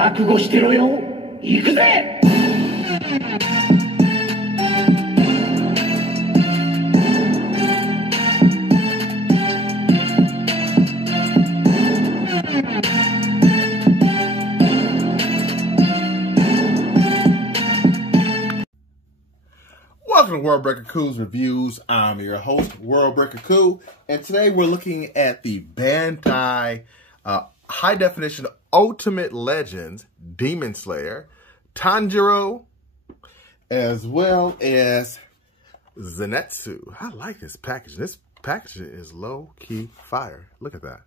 覚悟してろよ。行くぜ。Welcome to World Breaker Cool's Reviews. I'm your host, World Breaker Cool, and today we're looking at the Bandai High Definition Ultimate Legends Demon Slayer, Tanjiro, as well as Zenitsu. I like this package. This packaging is low-key fire. Look at that.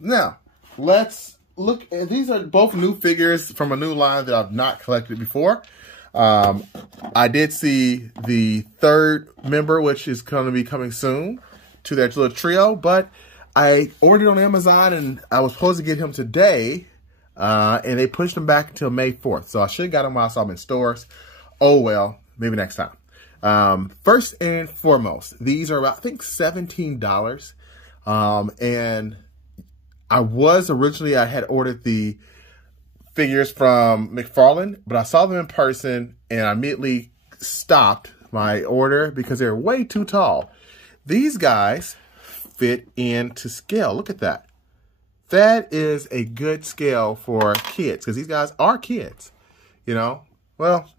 Now, let's look at, these are both new figures from a new line that I've not collected before. I did see the third member, which is going to be coming soon to that little trio, but I ordered on Amazon and I was supposed to get him today, and they pushed him back until May 4th. So I should have got him while I saw him in stores. Oh well, maybe next time. First and foremost, these are about, I think, $17. And I had ordered the figures from McFarlane, but I saw them in person and I immediately stopped my order because they're way too tall. These guys fit into scale. Look at that. That is a good scale for kids because these guys are kids, you know? Well,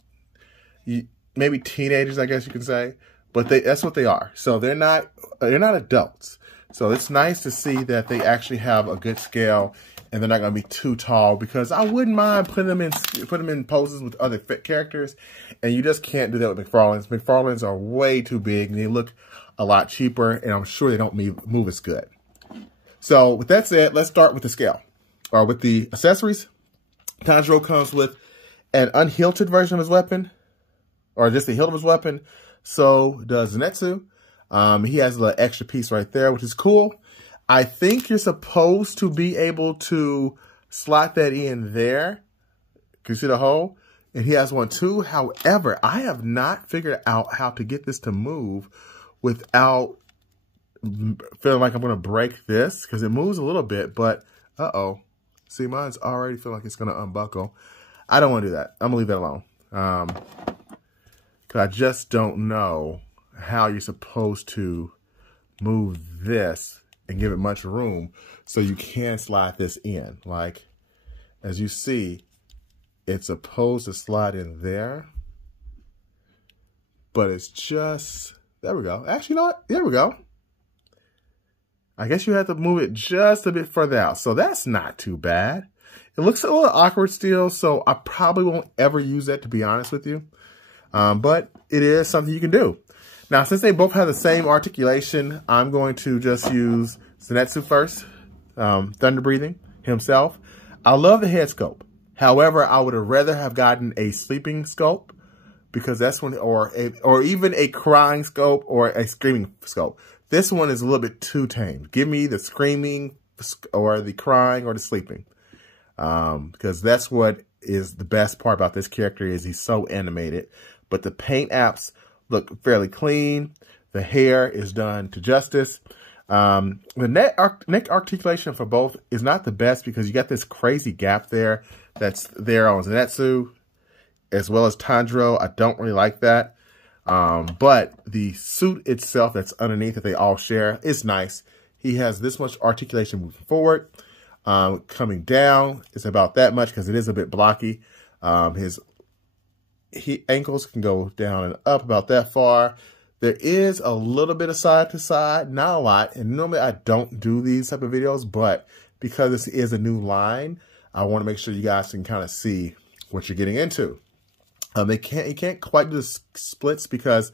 maybe teenagers, I guess you can say, but that's what they are. So they're not adults. So it's nice to see that they actually have a good scale and they're not going to be too tall, because I wouldn't mind putting them in poses with other fit characters, and you just can't do that with McFarlane's. McFarlane's are way too big, and they look a lot cheaper, and I'm sure they don't move as good. So with that said, let's start with the scale, or with the accessories. Tanjiro comes with an unhilted version of his weapon, or just the hilt of his weapon. So does Zenitsu. He has a little extra piece right there, which is cool. I think you're supposed to be able to slot that in there. Can you see the hole? And he has one too. However, I have not figured out how to get this to move without feeling like I'm going to break this, because it moves a little bit, but uh-oh. See, mine's already feeling like it's going to unbuckle. I don't want to do that. I'm going to leave that alone. Because I just don't know how you're supposed to move this and give it much room so you can slide this in. Like, as you see, it's supposed to slide in there, but it's just, there we go. Actually, you know what? There we go. I guess you have to move it just a bit further out. So that's not too bad. It looks a little awkward still, so I probably won't ever use that, to be honest with you. But it is something you can do. Now, since they both have the same articulation, I'm going to just use Zenitsu first, Thunder Breathing himself. I love the head sculpt. However, I would have rather have gotten a sleeping sculpt, because that's when, or even a crying sculpt or a screaming sculpt. This one is a little bit too tame. Give me the screaming or the crying or the sleeping, because that's what is the best part about this character, is he's so animated. But the paint apps look fairly clean. The hair is done to justice. The neck articulation for both is not the best, because you got this crazy gap there that's there on Zenitsu as well as Tanjiro. I don't really like that. But the suit itself that's underneath that they all share is nice. He has this much articulation moving forward. Coming down, it's about that much because it is a bit blocky. His ankles can go down and up about that far. There is a little bit of side to side, not a lot. And normally I don't do these type of videos, but because this is a new line, I want to make sure you guys can kind of see what you're getting into. He can't quite do the splits because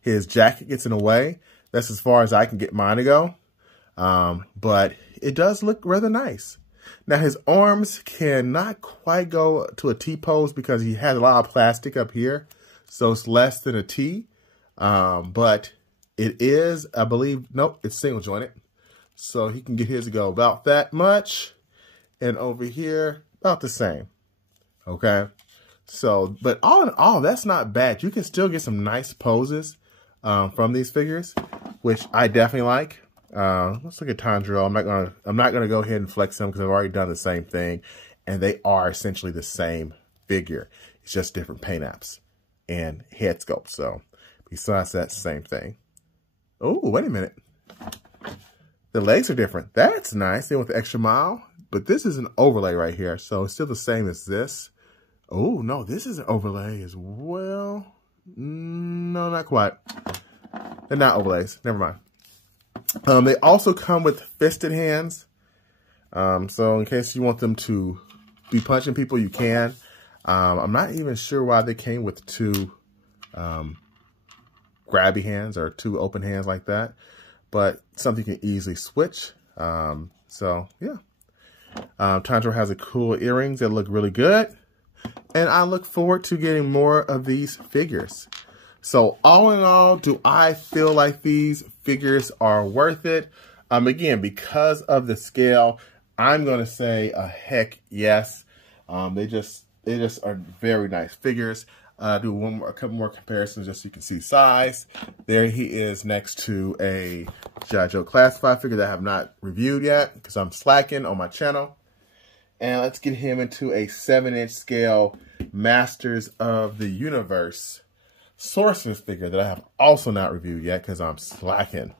his jacket gets in the way. That's as far as I can get mine to go. But it does look rather nice. Now, his arms cannot quite go to a T pose because he has a lot of plastic up here. So it's less than a T. But it is, I believe, nope, it's single jointed. So he can get his to go about that much. And over here, about the same. Okay. So, but all in all, that's not bad. You can still get some nice poses from these figures, which I definitely like. Let's look at Tanjiro. I'm not gonna go ahead and flex him because I've already done the same thing. and they are essentially the same figure. It's just different paint apps and head sculpt. So besides that, same thing. Oh, wait a minute. The legs are different. That's nice. They went the extra mile, but this is an overlay right here. So it's still the same as this. Oh, no, this is an overlay as well. No, not quite. They're not overlays. Never mind. They also come with fisted hands. So in case you want them to be punching people, you can. I'm not even sure why they came with two grabby hands or two open hands like that, but something you can easily switch. So yeah. Tanjiro has a cool earrings that look really good, and I look forward to getting more of these figures. So all in all, do I feel like these figures are worth it? Again, because of the scale, I'm going to say a heck yes. They just are very nice figures. Do a couple more comparisons just so you can see size. There he is next to a G.I. Joe Classified figure that I have not reviewed yet because I'm slacking on my channel. And let's get him into a 7-inch scale Masters of the Universe Sorceress figure that I have also not reviewed yet because I'm slacking.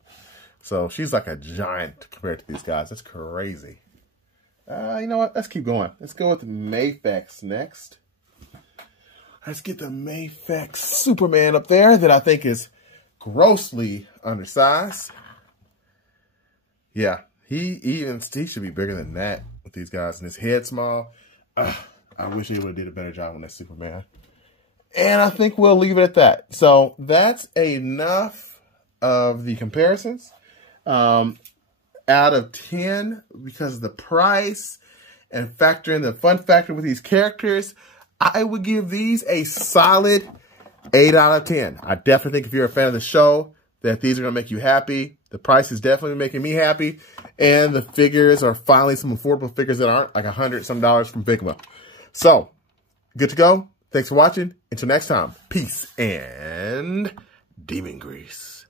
So she's like a giant compared to these guys. That's crazy. You know what? Let's keep going. Let's go with Mafex next. Let's get the Mafex Superman up there that I think is grossly undersized. Yeah, he should be bigger than that with these guys. And his head small. I wish he would have did a better job on that Superman. And I think we'll leave it at that. So that's enough of the comparisons. Out of 10, because of the price and factor in the fun factor with these characters, I would give these a solid 8 out of 10. I definitely think if you're a fan of the show, that these are going to make you happy. The price is definitely making me happy. And the figures are finally some affordable figures that aren't like $100 some from Figma. So, good to go. Thanks for watching. Until next time, peace and demon grease.